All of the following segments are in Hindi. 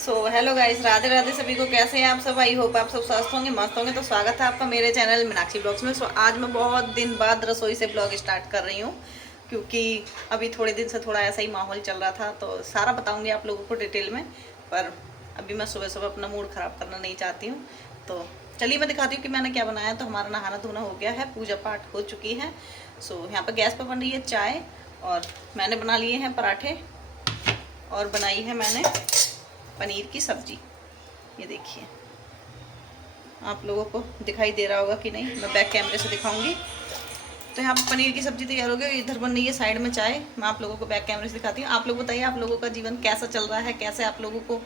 हेलो गाइस, राधे राधे सभी को। कैसे हैं आप सब? आई होप आप सब स्वस्थ होंगे, मस्त होंगे। तो स्वागत है आपका मेरे चैनल मीनाक्षी ब्लॉग्स में। आज मैं बहुत दिन बाद रसोई से ब्लॉग स्टार्ट कर रही हूँ, क्योंकि अभी थोड़े दिन से थोड़ा ऐसा ही माहौल चल रहा था। तो सारा बताऊंगी आप लोगों को डिटेल में, पर अभी मैं सुबह सुबह अपना मूड ख़राब करना नहीं चाहती हूँ। तो चलिए मैं दिखाती हूँ कि मैंने क्या बनाया। तो हमारा नहाना धोना हो गया है, पूजा पाठ हो चुकी है। यहाँ पर गैस पर बन रही है चाय, और मैंने बना लिए हैं पराठे, और बनाई है मैंने पनीर की सब्जी। ये देखिए, आप लोगों को दिखाई दे रहा होगा कि नहीं, मैं बैक कैमरे से दिखाऊंगी। तो यहाँ पर पनीर की सब्जी तैयार हो गई। इधर बन रही है साइड में चाय। मैं आप लोगों को बैक कैमरे से दिखाती हूँ। आप लोग बताइए, आप लोगों का जीवन कैसा चल रहा है, कैसे आप लोगों को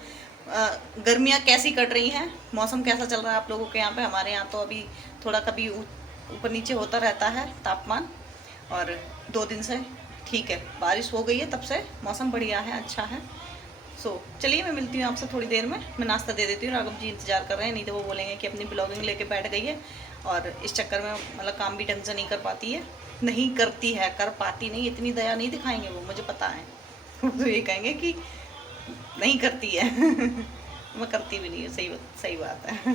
गर्मियाँ कैसी कट रही हैं, मौसम कैसा चल रहा है आप लोगों के यहाँ पे। हमारे यहाँ तो अभी थोड़ा कभी ऊपर नीचे होता रहता है तापमान, और 2 दिन से ठीक है, बारिश हो गई है, तब से मौसम बढ़िया है, अच्छा है। चलिए मैं मिलती हूँ आपसे थोड़ी देर में। मैं नाश्ता दे देती हूँ, राघव जी इंतजार कर रहे हैं, नहीं तो वो बोलेंगे कि अपनी ब्लॉगिंग लेके बैठ गई है, और इस चक्कर में मतलब काम भी ढंग से नहीं कर पाती है। नहीं करती है, कर पाती नहीं, इतनी दया नहीं दिखाएंगे वो, मुझे पता है। तो ये कहेंगे कि नहीं करती है। मैं करती भी नहीं है, सही बात है।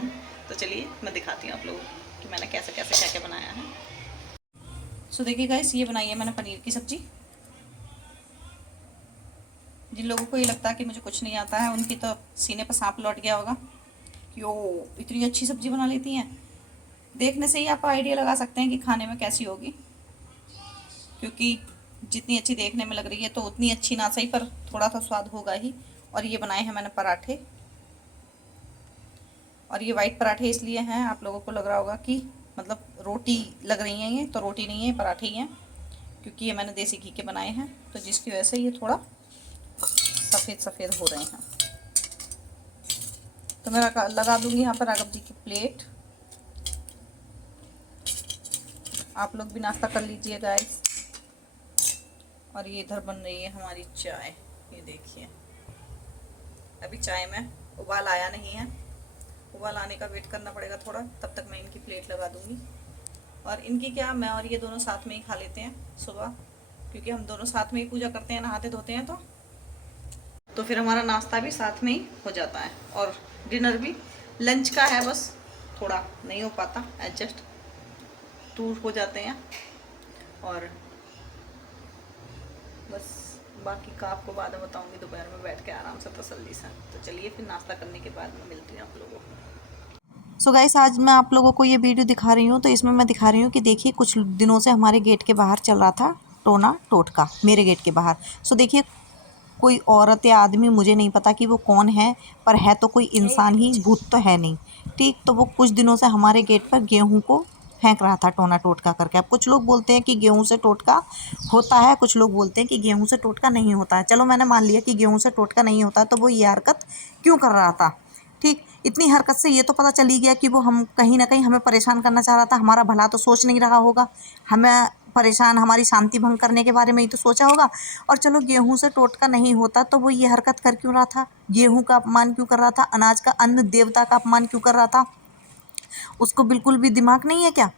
तो चलिए मैं दिखाती हूँ आप लोगों को कि मैंने कैसे कैसे क्या क्या बनाया है। देखिए गाइस, ये बनाई है मैंने पनीर की सब्जी। जिन लोगों को ये लगता है कि मुझे कुछ नहीं आता है, उनकी तो सीने पर सांप लौट गया होगा कि ओ इतनी अच्छी सब्जी बना लेती हैं। देखने से ही आप आइडिया लगा सकते हैं कि खाने में कैसी होगी, क्योंकि जितनी अच्छी देखने में लग रही है तो उतनी अच्छी ना सही, पर थोड़ा सा स्वाद होगा ही। और ये बनाए हैं मैंने पराठे, और ये वाइट पराठे इसलिए हैं, आप लोगों को लग रहा होगा कि मतलब रोटी लग रही हैं, ये तो रोटी नहीं है, पराठे ही हैं, क्योंकि ये मैंने देसी घी के बनाए हैं, तो जिसकी वजह से ये थोड़ा सफ़ेद सफ़ेद हो रहे हैं। तो मैं लगा दूंगी यहाँ पर राघव जी की प्लेट। आप लोग भी नाश्ता कर लीजिए गाइस। और ये इधर बन रही है हमारी चाय। ये देखिए, अभी चाय में उबाल आया नहीं है, उबाल आने का वेट करना पड़ेगा थोड़ा, तब तक मैं इनकी प्लेट लगा दूंगी। और इनकी क्या, मैं और ये दोनों साथ में ही खा लेते हैं सुबह, क्योंकि हम दोनों साथ में ही पूजा करते हैं, नहाते धोते हैं। तो फिर हमारा नाश्ता भी साथ में ही हो जाता है, और डिनर भी। लंच का है, बस थोड़ा नहीं हो पाता एडजस्ट, टूर हो जाते हैं, और बस बाकी का आपको बाद में बताऊंगी, दोपहर में बैठ के आराम से तसल्ली से। तो चलिए फिर नाश्ता करने के बाद मैं मिलती हूँ आप लोगों को। गाइस, आज मैं आप लोगों को ये वीडियो दिखा रही हूँ, तो इसमें मैं दिखा रही हूँ कि देखिए, कुछ दिनों से हमारे गेट के बाहर चल रहा था टोना टोटका, मेरे गेट के बाहर। देखिए, कोई औरत या आदमी, मुझे नहीं पता कि वो कौन है, पर है तो कोई इंसान ही, भूत तो है नहीं, ठीक। तो वो कुछ दिनों से हमारे गेट पर गेहूं को फेंक रहा था, टोना टोटका करके। अब कुछ लोग बोलते हैं कि गेहूं से टोटका होता है, कुछ लोग बोलते हैं कि गेहूं से टोटका नहीं होता है। चलो, मैंने मान लिया कि गेहूं से टोटका नहीं होता, तो वो ये हरकत क्यों कर रहा था, ठीक। इतनी हरकत से ये तो पता चल ही गया कि वो हम कहीं ना कहीं हमें परेशान करना चाह रहा था। हमारा भला तो सोच नहीं रहा होगा, हमें परेशान, हमारी शांति भंग करने के बारे में ही तो सोचा होगा। और चलो, गेहूं से टोटका नहीं होता तो वो ये हरकत कर क्यों रहा था, गेहूं का अपमान क्यों कर रहा था, अनाज का, अन्न देवता का अपमान क्यों कर रहा था। उसको बिल्कुल भी दिमाग नहीं है क्या?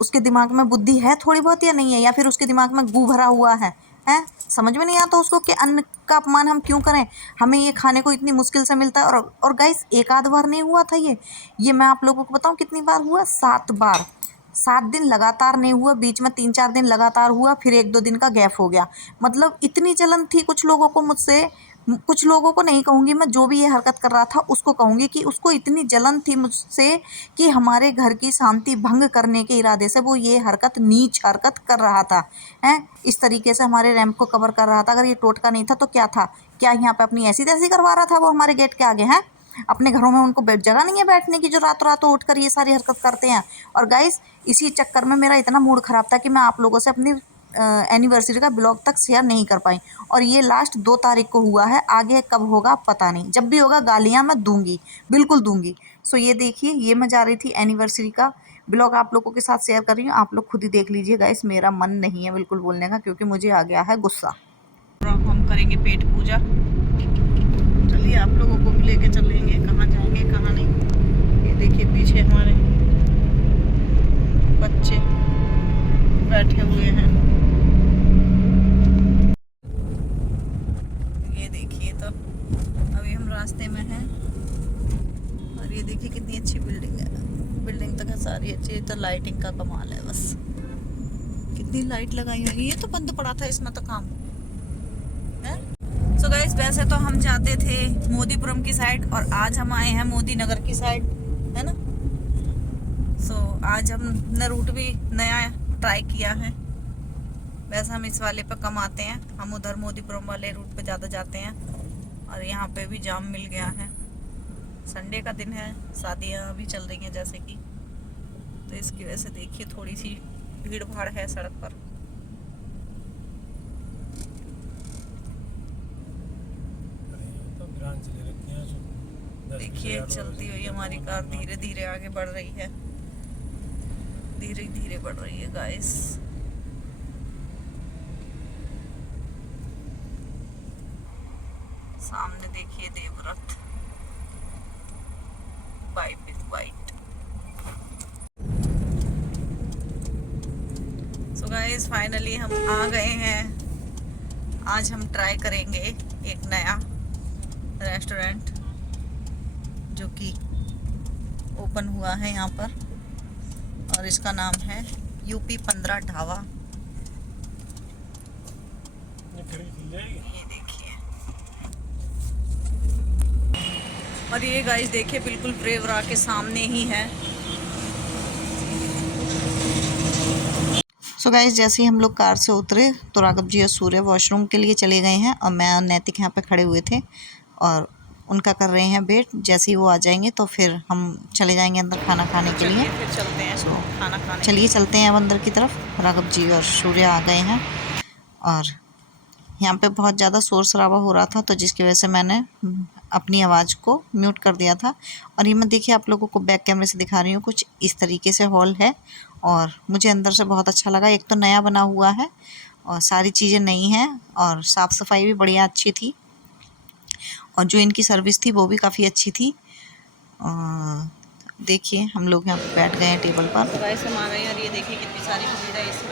उसके दिमाग में बुद्धि है थोड़ी बहुत या नहीं है, या फिर उसके दिमाग में गू भरा हुआ है? समझ में नहीं आता उसको कि अन्न का अपमान हम क्यों करें। हमें ये खाने को इतनी मुश्किल से मिलता है। और गाइस, एक आध बार नहीं हुआ था ये मैं आप लोगों को बताऊं कितनी बार हुआ, 7 बार। 7 दिन लगातार नहीं हुआ, बीच में 3-4 दिन लगातार हुआ, फिर 1-2 दिन का गैप हो गया। मतलब इतनी जलन थी कुछ लोगों को मुझसे, कुछ लोगों को नहीं कहूँगी मैं, जो भी ये हरकत कर रहा था उसको कहूँगी कि उसको इतनी जलन थी मुझसे कि हमारे घर की शांति भंग करने के इरादे से वो ये हरकत, नीच हरकत कर रहा था। इस तरीके से हमारे रैंप को कवर कर रहा था। अगर ये टोटका नहीं था तो क्या था? क्या यहाँ पे अपनी ऐसी तैसी करवा रहा था वो हमारे गेट के आगे? अपने घरों में उनको जगह नहीं है बैठने की, जो रातों रातों उठकर ये सारी हरकत करते हैं। और गाइस, इसी चक्कर में मेरा इतना मूड खराब था कि मैं आप लोगों से अपनी एनिवर्सरी का ब्लॉग तक शेयर नहीं कर पाई। और ये लास्ट 2 तारीख को हुआ है, आगे कब होगा पता नहीं। जब भी होगा गालियाँ मैं दूंगी, बिल्कुल दूंगी। ये देखिए, ये मैं जा रही थी एनिवर्सरी का ब्लॉग आप लोगों के साथ शेयर कर रही हूँ। आप लोग खुद ही देख लीजिए गाइस, मेरा मन नहीं है बिल्कुल बोलने का, क्योंकि मुझे आ गया है गुस्सा। हम करेंगे पेट पूजा। चलिए आप लोगों को भी लेके चलेंगे, कहाँ जाएंगे कहाँ नहीं। ये देखिए, पीछे हमारे बच्चे बैठे हुए हैं। ये देखिए, तो अभी हम रास्ते में में है। और ये देखिए कितनी अच्छी बिल्डिंग है, बिल्डिंग तो सारी अच्छी है, तो लाइटिंग का कमाल है बस। कितनी लाइट लगाई हुई, ये तो बंद पड़ा था इसमें तो काम है। सो गाइस वैसे तो हम जाते थे मोदीपुरम की साइड और आज हम आए हैं मोदी नगर की साइड, है ना। सो आज हमने रूट भी नया ट्राई किया है। वैसे हम इस वाले पे कम आते हैं, हम उधर मोदीपुरम वाले रूट पे ज़्यादा जाते हैं। और यहाँ पे भी जाम मिल गया है, संडे का दिन है, शादियाँ भी चल रही हैं जैसे कि, तो इसकी वजह से देखिए थोड़ी सी भीड़ भाड़ है सड़क पर। देखिए चलती हुई हमारी कार धीरे धीरे आगे बढ़ रही है, धीरे धीरे बढ़ रही है गाइस। सामने देखिए Devvrat, white is white. So guys finally हम आ गए हैं। आज हम ट्राई करेंगे एक नया रेस्टोरेंट जो कि ओपन हुआ है यहाँ पर, और इसका नाम है यूपी 15 ढाबा। ये देखिए, और ये गाइस देखिए बिल्कुल ब्रेवरा के सामने ही है। सो गाइस जैसे ही हम लोग कार से उतरे तो राघव जी और सूर्य वॉशरूम के लिए चले गए हैं और मैं और नैतिक यहाँ पे खड़े हुए थे और उनका कर रहे हैं वेट। जैसे ही वो आ जाएंगे तो फिर हम चले जाएंगे अंदर खाना खाने के लिए। फिर चलते हैं खाना खाने। चलिए चलते हैं अब अंदर की तरफ। राघव जी और सूर्य आ गए हैं और यहाँ पे बहुत ज़्यादा शोर शराबा हो रहा था, तो जिसकी वजह से मैंने अपनी आवाज़ को म्यूट कर दिया था। और ये मैं देखिए आप लोगों को बैक कैमरे से दिखा रही हूँ, कुछ इस तरीके से हॉल है और मुझे अंदर से बहुत अच्छा लगा। एक तो नया बना हुआ है और सारी चीज़ें नई हैं और साफ़ सफाई भी बढ़िया अच्छी थी, और जो इनकी सर्विस थी वो भी काफ़ी अच्छी थी। देखिए हम लोग यहाँ पे बैठ गए हैं टेबल पर। तो गाइस हम आ गए हैं और ये देखिए कितनी सारी भीड़ है इसमें।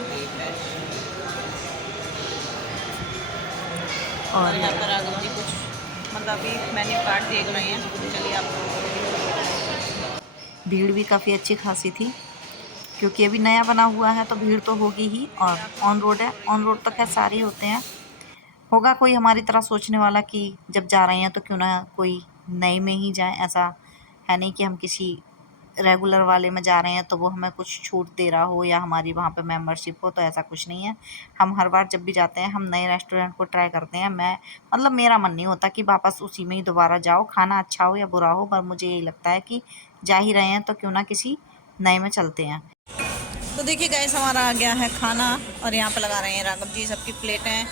और यहाँ पर राघव जी कुछ मतलब अभी मेन्यू कार्ड देख रहे हैं, चलिए आप। भीड़ भी काफ़ी अच्छी खासी थी क्योंकि अभी नया बना हुआ है तो भीड़ तो होगी ही, और ऑन रोड है। ऑन रोड तो खैर सारे ही होते हैं। होगा कोई हमारी तरह सोचने वाला कि जब जा रहे हैं तो क्यों ना कोई नए में ही जाए। ऐसा है नहीं कि हम किसी रेगुलर वाले में जा रहे हैं तो वो हमें कुछ छूट दे रहा हो या हमारी वहाँ पे मेंबरशिप हो, तो ऐसा कुछ नहीं है। हम हर बार जब भी जाते हैं हम नए रेस्टोरेंट को ट्राई करते हैं। मैं मतलब मेरा मन नहीं होता कि वापस उसी में ही दोबारा जाओ, खाना अच्छा हो या बुरा हो, पर मुझे यही लगता है कि जा ही रहे हैं तो क्यों ना किसी नए में चलते हैं। तो देखिए गाइस हमारा आ गया है खाना और यहाँ पर लगा रहे हैं राघव जी सबकी प्लेटें।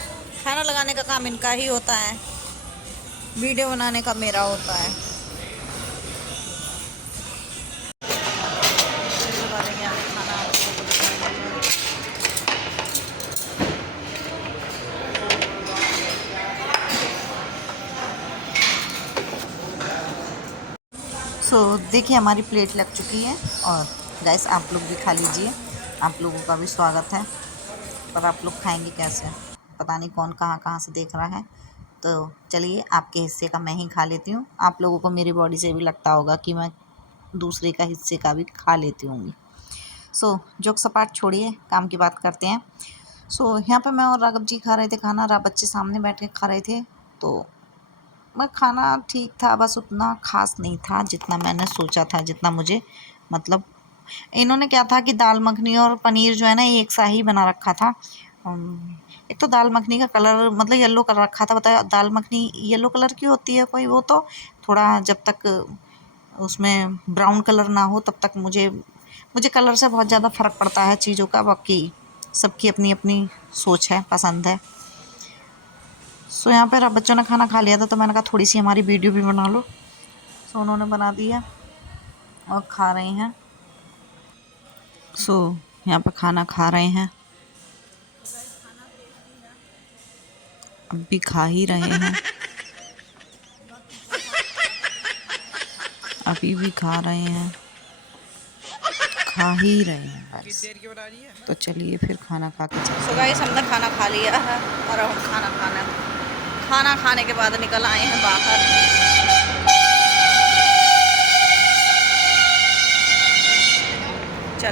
खाना लगाने का काम इनका ही होता है, वीडियो बनाने का मेरा होता है। सो देखिए हमारी प्लेट लग चुकी है और गाइस आप लोग भी खा लीजिए, आप लोगों का भी स्वागत है। पर आप लोग खाएंगे कैसे, पता नहीं कौन कहाँ कहाँ से देख रहा है। तो चलिए आपके हिस्से का मैं ही खा लेती हूँ। आप लोगों को मेरी बॉडी से भी लगता होगा कि मैं दूसरे का हिस्से का भी खा लेती हूँ। सो जोक सपाट छोड़िए, काम की बात करते हैं। सो यहाँ पे मैं और राघव जी खा रहे थे खाना, बच्चे सामने बैठ के खा रहे थे। तो मैं खाना ठीक था, बस उतना ख़ास नहीं था जितना मैंने सोचा था, जितना मुझे मतलब इन्होंने क्या था कि दाल मखनी और पनीर जो है ना एक सा ही बना रखा था। एक तो दाल मखनी का कलर मतलब येलो कर रखा था। बताया दाल मखनी येलो कलर की होती है कोई, वो तो थोड़ा जब तक उसमें ब्राउन कलर ना हो तब तक मुझे कलर से बहुत ज़्यादा फ़र्क पड़ता है चीज़ों का। बाकी सबकी अपनी अपनी सोच है, पसंद है। सो यहाँ पर बच्चों ने खाना खा लिया था तो मैंने कहा थोड़ी सी हमारी वीडियो भी बना लो। सो उन्होंने बना दिया और खा रहे हैं। सो यहाँ पर खाना खा रहे हैं, अब भी खा ही रहे हैं, अभी भी खा रहे हैं, खा ही रहे हैं बस। तो चलिए फिर खाना खा के चलते हैं। सो गाइस हमने खाना खा लिया है और अब हम खाना खाने के बाद निकल आए हैं बाहर।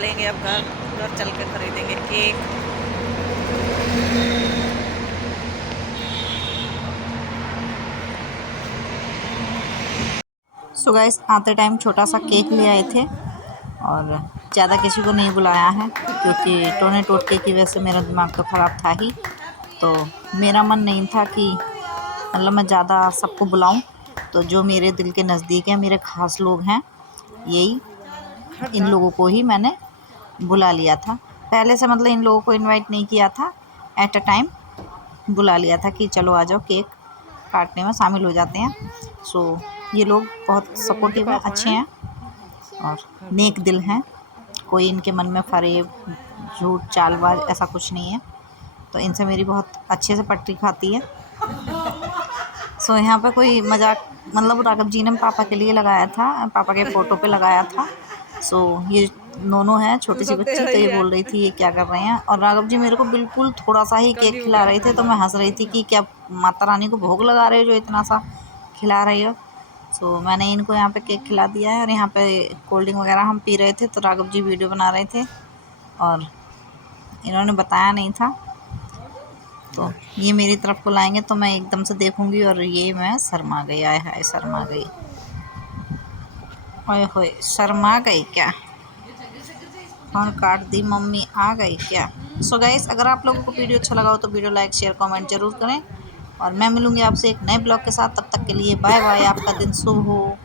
चलेंगे अब घर चल के खरीदेंगे केक। सो गाइस आते टाइम छोटा सा केक ले आए थे और ज़्यादा किसी को नहीं बुलाया है क्योंकि टोने टोटके की वजह से मेरा दिमाग तो ख़राब था ही। तो मेरा मन नहीं था कि मतलब मैं ज़्यादा सबको बुलाऊं। तो जो मेरे दिल के नज़दीक हैं, मेरे ख़ास लोग हैं, यही इन लोगों को ही मैंने बुला लिया था। पहले से मतलब इन लोगों को इनवाइट नहीं किया था, एट अ टाइम बुला लिया था कि चलो आ जाओ केक काटने में शामिल हो जाते हैं। सो ये लोग बहुत सपोर्टिव हैं, अच्छे हैं और नेक दिल हैं। कोई इनके मन में फरेब झूठ चालबाज ऐसा कुछ नहीं है। तो इनसे मेरी बहुत अच्छे से पट्टी खाती है। सो यहाँ पे कोई मजाक मतलब राघव जी ने पापा के लिए लगाया था, पापा के फ़ोटो पे लगाया था। सो ये नोनो है छोटी सी बच्ची, तो ये बोल रही थी ये क्या कर रहे हैं। और राघव जी मेरे को बिल्कुल थोड़ा सा ही केक खिला रहे थे, तो मैं हंस रही थी कि क्या माता रानी को भोग लगा रहे हो जो इतना सा खिला रही हो। सो मैंने इनको यहाँ पे केक खिला दिया है और यहाँ पे कोल्ड ड्रिंक वगैरह हम पी रहे थे। तो राघव जी वीडियो बना रहे थे और इन्होंने बताया नहीं था। तो ये मेरी तरफ को लाएंगे तो मैं एकदम से देखूंगी और ये मैं शर्मा गई। आय हाय शर्मा गई, ओए होए शर्मा गई क्या, फोन काट दी मम्मी, आ गई क्या। सो गाइस अगर आप लोगों को वीडियो अच्छा लगा हो तो वीडियो लाइक शेयर कमेंट जरूर करें और मैं मिलूंगी आपसे एक नए ब्लॉग के साथ। तब तक के लिए बाय बाय, आपका दिन शुभ हो।